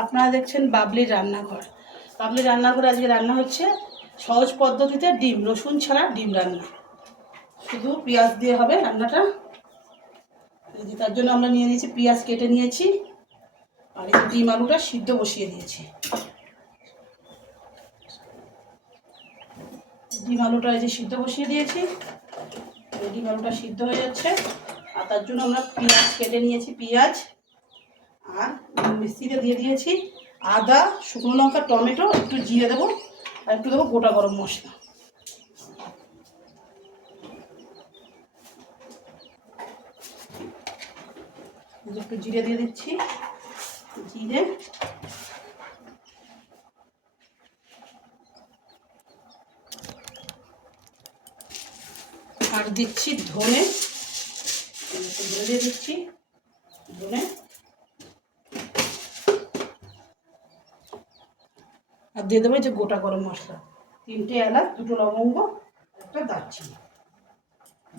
আপনারা দেখছেন বাবলির রান্নাঘর। বাবলির রান্নাঘরে আজকে রান্না হচ্ছে সহজ পদ্ধতিতে ডিম, রসুন ছাড়া ডিম রান্না। শুধু পেঁয়াজ দিয়ে হবে রান্নাটা। তার জন্য আমরা নিয়ে নিয়েছি পেঁয়াজ কেটে নিয়েছি, আর এই ডিম আলুটা সিদ্ধ বসিয়ে দিয়েছি। ডিম আলুটা এই যে সিদ্ধ বসিয়ে দিয়েছি, ডিম আলুটা সিদ্ধ হয়ে যাচ্ছে। আর তার জন্য আমরা পেঁয়াজ কেটে নিয়েছি, পেঁয়াজ আর মিক্সিতে দিয়ে দিয়েছি আদা, শুকনো লঙ্কা, টমেটো, একটু জিরে দেবো, আর একটু দেবো গোটা গরম মশলা। একটু জিরে দিয়ে দিচ্ছি, জিরে আর দিচ্ছি ধনে, ধনে দিয়ে দিচ্ছি ধনে, আর দিয়ে দেবো যে গোটা গরম মশলা, 3টে এলাচ, 2টো লবঙ্গ, একটা দারচিনি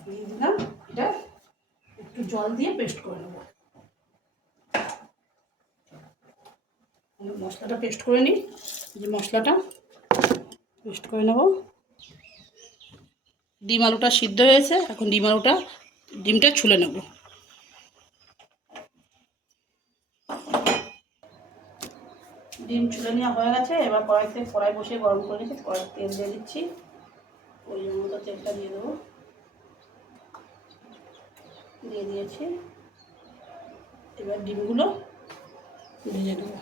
দিয়ে দিলাম। এটা একটু জল দিয়ে পেস্ট করে নেবো। মশলাটা পেস্ট করে নিই, যে মশলাটা পেস্ট করে নেব। ডিম আলুটা সিদ্ধ হয়েছে, এখন ডিমটা ছুলে নেব। ডিম ছুলে নেওয়া হয়ে গেছে। এবার কড়াই বসিয়ে গরম করে নিয়েছি, কড়াই তেল দিয়ে দিচ্ছি, পরিমাণ মতো তেলটা দিয়ে দেবো, দিয়ে দিয়েছি। এবার ডিমগুলো ভেজে দেবো।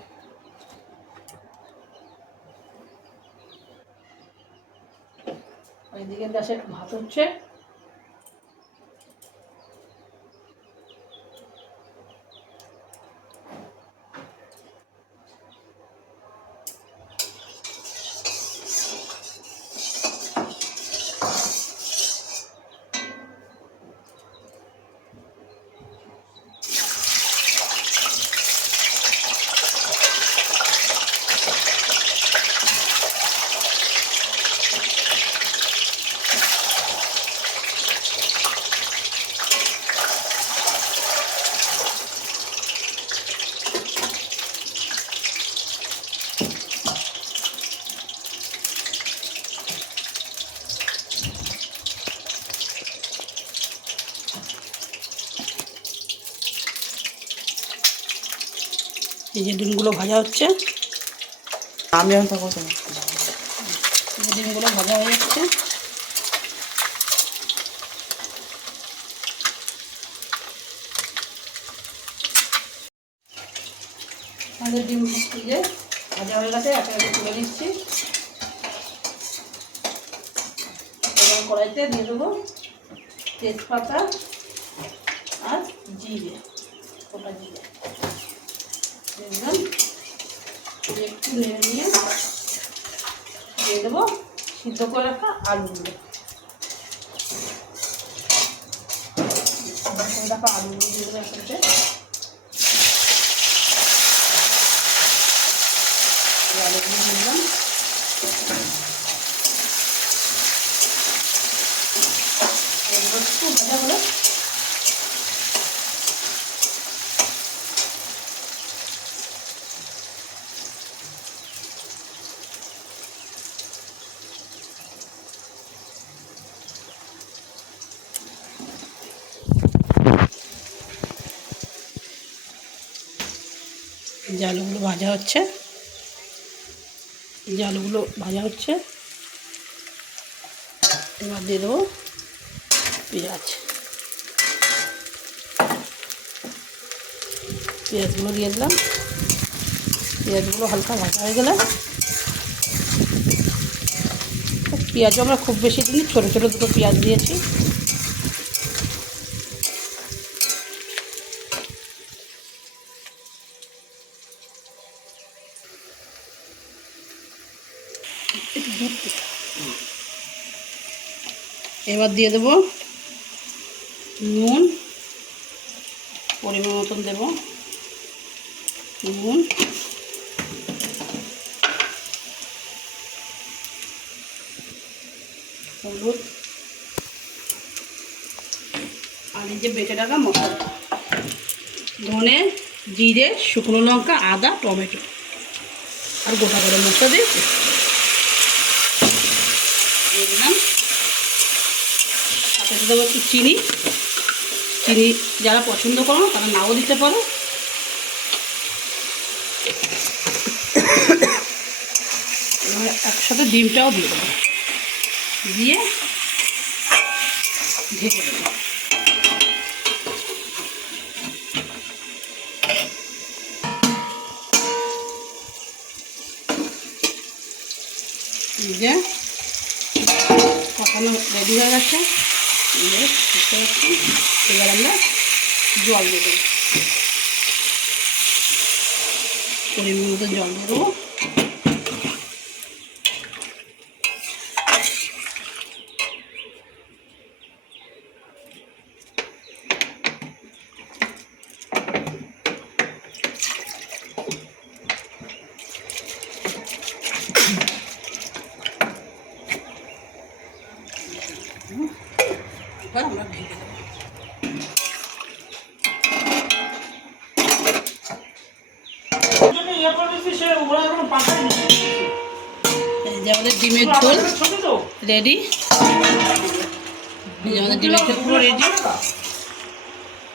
এদিকে গ্যাসে ভাত হচ্ছে, এই যে ডিমগুলো ভাজা হচ্ছে, ডিমগুলো ভাজা হয়ে যাচ্ছে। আমাদের ডিম যে ভাজা হয়ে গেছে, একটা তুলে নিচ্ছি। এবার কড়াইতে দিয়ে দেবো তেজপাতা আর জিরে, গোটা জিরে দিলাম। একটু নেড়ে নিয়ে দিয়ে দেবো সিদ্ধ করে রাখা আলুগুলো, আলুগুলো দিয়ে দেবো একসাথে। আলুগুলো দিলাম, একটু ভাজা হলো। যে আলুগুলো ভাজা হচ্ছে, এবার দিয়ে দেবো পেঁয়াজগুলো দিয়ে দিলাম। পেঁয়াজগুলো হালকা ভাজা হয়ে গেলে, পেঁয়াজও আমরা খুব বেশি দিই, ছোটো ছোটো 2টো পেঁয়াজ দিয়েছি। এবার দিয়ে দেবো নুন, পরিমাণ মতন দেবো নুন, হলুদ, আর এই যে বেটে রাখা মশলা, ধনে জিরে, শুকনো লঙ্কা, আদা, টমেটো আর গোটা গরম মশলা দিয়ে দিলাম। সাথে দেবো একটু চিনি। চিনি যারা পছন্দ করো তারা নাও দিতে পারো। এবার একসাথে ডিমটাও দিয়ে দেবো, দিয়ে ঢেকে দেবো। যে কষানো রেডি হয়ে গেছে, এবার আমরা জল দিয়ে দেবো, পরিমাণ মতো জল দিয়ে দেবো। এবার আমরা ঢেকে দেবো। এই যে আমাদের ডিমের ঝোল রেডি। এই যে আমাদের ডিমের ঝোল পুরো রেডি,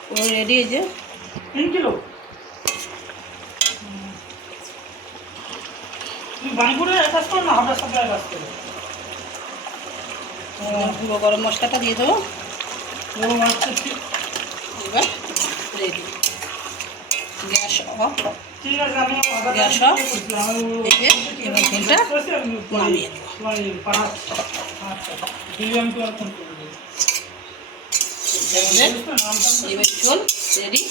পুরো রেডি। এই যে গুঁড়ো গরম মশলাটা দিয়ে দেবো। এবার ready, gas off. Gas off. এবার ঝোলটা নামিয়ে দেবো। ডিমের ঝোল রেডি।